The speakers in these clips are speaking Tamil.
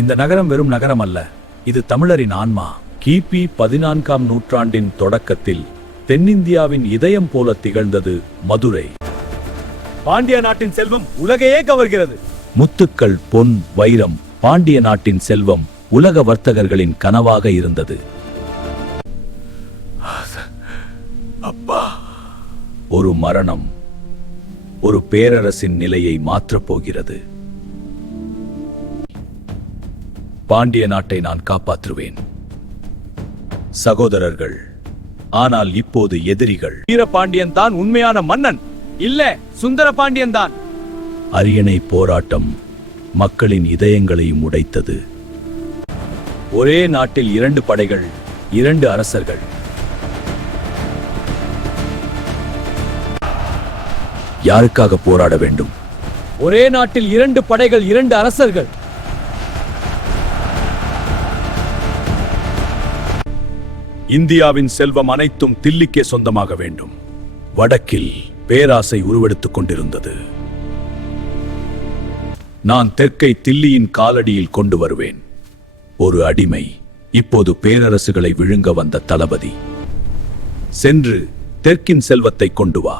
இந்த நகரம் வெறும் நகரம் அல்ல, இது தமிழரின் ஆன்மா. கிபி 14ஆம் நூற்றாண்டின் தொடக்கத்தில் தென்னிந்தியாவின் இதயம் போல திகழ்ந்தது மதுரை. பாண்டிய நாட்டின் செல்வம் உலகையே கவர்கிறது. முத்துக்கள், பொன், வைரம். பாண்டிய நாட்டின் செல்வம் உலக வர்த்தகர்களின் கனவாக இருந்தது. அப்பா, ஒரு மரணம் ஒரு பேரரசின் நிலையை மாற்றப் போகிறது. பாண்டிய நாட்டை நான் காப்பாற்றுவேன். சகோதரர்கள், ஆனால் இப்போது எதிரிகள். வீரபாண்டியன் தான் உண்மையான மன்னன், இல்ல சுந்தர பாண்டியன் தான். அரியணை போராட்டம் மக்களின் இதயங்களையும் உடைத்தது. ஒரே நாட்டில் 2 படைகள், 2 அரசர்கள். யாருக்காக போராட வேண்டும்? ஒரே நாட்டில் 2 படைகள், 2 அரசர்கள். இந்தியாவின் செல்வம் அனைத்தும் தில்லிக்கே சொந்தமாக வேண்டும். வடக்கில் பேராசை உருவெடுத்துக் கொண்டிருந்தது. நான் தெற்கை தில்லியின் காலடியில் கொண்டு வருவேன். ஒரு அடிமை இப்போது பேரரசுகளை விழுங்க வந்த தளபதி. சென்று தெற்கின் செல்வத்தை கொண்டு வா.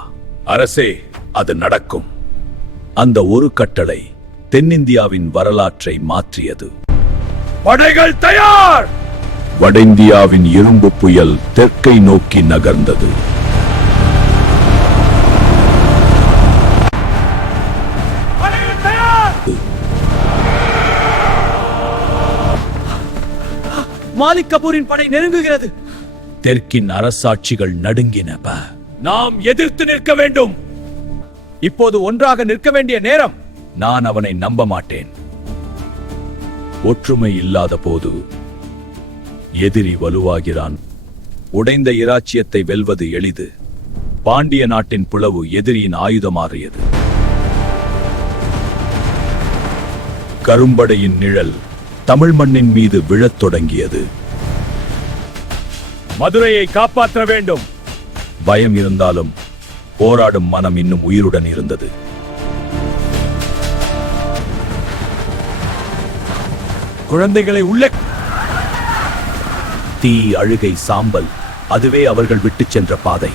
அரசே, அது நடக்கும். அந்த ஒரு கட்டளை தென்னிந்தியாவின் வரலாற்றை மாற்றியது. படைகள் தயார்! வடஇந்தியாவின் இரும்பு புயல் தெற்கை நோக்கி நகர்ந்தது. மாலிக் கபூரின் படை நெருங்குகிறது. தெற்கின் அரசாட்சிகள் நடுங்கின. நாம் எதிர்த்து நிற்க வேண்டும். இப்போது ஒன்றாக நிற்க வேண்டிய நேரம். நான் அவனை நம்ப மாட்டேன். ஒற்றுமை இல்லாத போது எதிரி வலுவாகிறான். உடைந்த இராச்சியத்தை வெல்வது எளிது. பாண்டிய நாட்டின் பிளவு எதிரியின் ஆயுதமாறியது. கரும்படையின் நிழல் தமிழ் மண்ணின் மீது விழத் தொடங்கியது. மதுரையை காப்பாற்ற வேண்டும். பயம் இருந்தாலும் போராடும் மனம் இன்னும் உயிருடன் இருந்தது. குழந்தைகளை உள்ளே. தீ, அழுகை, சாம்பல், அதுவே அவர்கள் விட்டுச் சென்ற பாதை.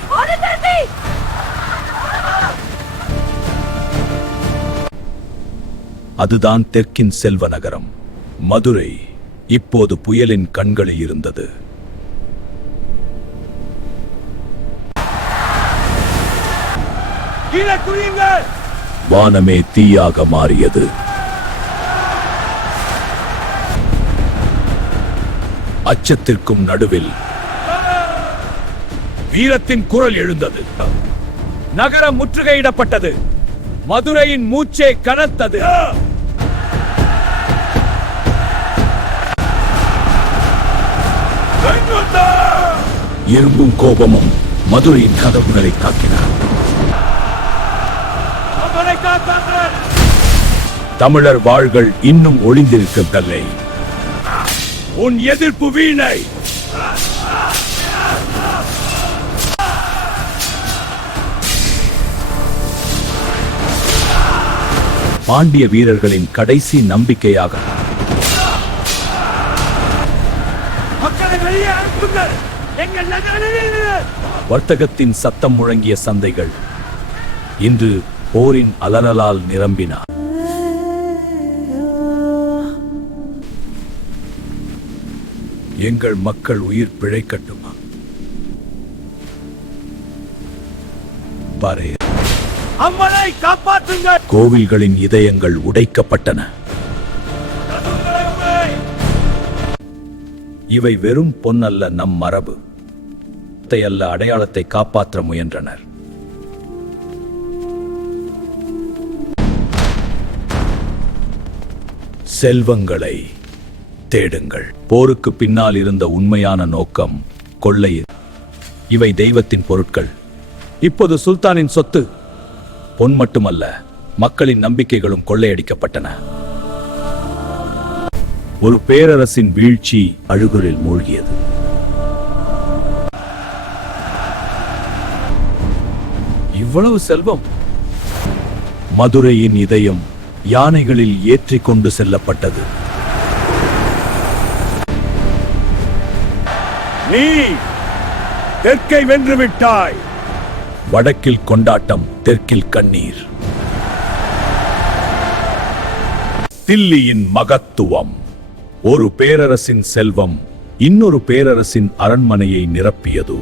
அதுதான் தெற்கின் செல்வ நகரம் மதுரை. இப்போது புயலின் கண்களில் இருந்தது. வானமே தீயாக மாறியது. அச்சத்திற்கும் நடுவில் வீரத்தின் குரல் எழுந்தது. நகரம் முற்றுகையிடப்பட்டது. மதுரையின் மூச்சே கனத்தது. இரும்பும் கோபமும் மதுரையின் கதவுகளை தாக்கின. தமிழர் வாள்கள் இன்னும் ஒளிந்திருக்கவில்லை. உன் எதிர்ப்பு வீணை. பாண்டிய வீரர்களின் கடைசி நம்பிக்கையாக வர்த்தகத்தின் சத்தம் முழங்கிய சந்தைகள் இன்று போரின் அலறலால் நிரம்பின. எங்கள் மக்கள் உயிர் பிழைக்கட்டுமா? அம்மனை காப்பாற்றுங்கள். கோவில்களின் இதயங்கள் உடைக்கப்பட்டன. இவை வெறும் பொன்னல்ல, நம் மரபு அல்ல, அடையாளத்தை காப்பாற்ற முயன்றனர். செல்வங்களை தேடுங்கள். போருக்கு பின்னால் இருந்த உண்மையான நோக்கம் கொள்ளை. இவை தெய்வத்தின் பொருட்கள். இப்போது சுல்தானின் சொத்து. பொன் மட்டுமல்ல, மக்களின் நம்பிக்கைகளும் கொள்ளையடிக்கப்பட்டன. ஒரு பேரரசின் வீழ்ச்சி அழுகுறில் மூழ்கியது. இவ்வளவு செல்வம்! மதுரையின் இதயம் யானைகளில் ஏற்றிக் கொண்டு செல்லப்பட்டது. நீ தெற்கை வென்று விட்டாய். வடக்கில் கொண்டாட்டம், தெற்கில் கண்ணீர். தில்லியின் மகத்துவம். ஒரு பேரரசின் செல்வம் இன்னொரு பேரரசின் அரண்மனையை நிரப்பியது.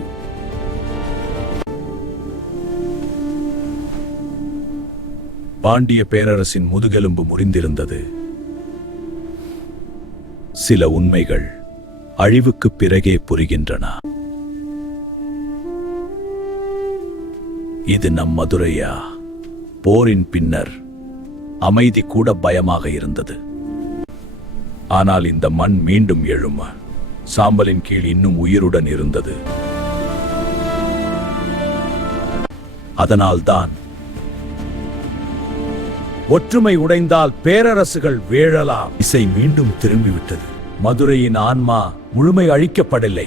பாண்டிய பேரரசின் முதுகெலும்பு முறிந்திருந்தது. சில உண்மைகள் அழிவுக்கு பிறகே புரிகின்றன. இது நம் மதுரையா? போரின் பின்னர் அமைதி கூட பயமாக இருந்தது. ஆனால் இந்த மண் மீண்டும் எழும். சாம்பலின் கீழ் இன்னும் உயிருடன் இருந்தது. அதனால்தான் ஒற்றுமை உடைந்தால் பேரரசுகள் வீழலாம். இசை மீண்டும் திரும்பிவிட்டது. மதுரையின் ஆன்மா முழுமை அழிக்கப்படவில்லை.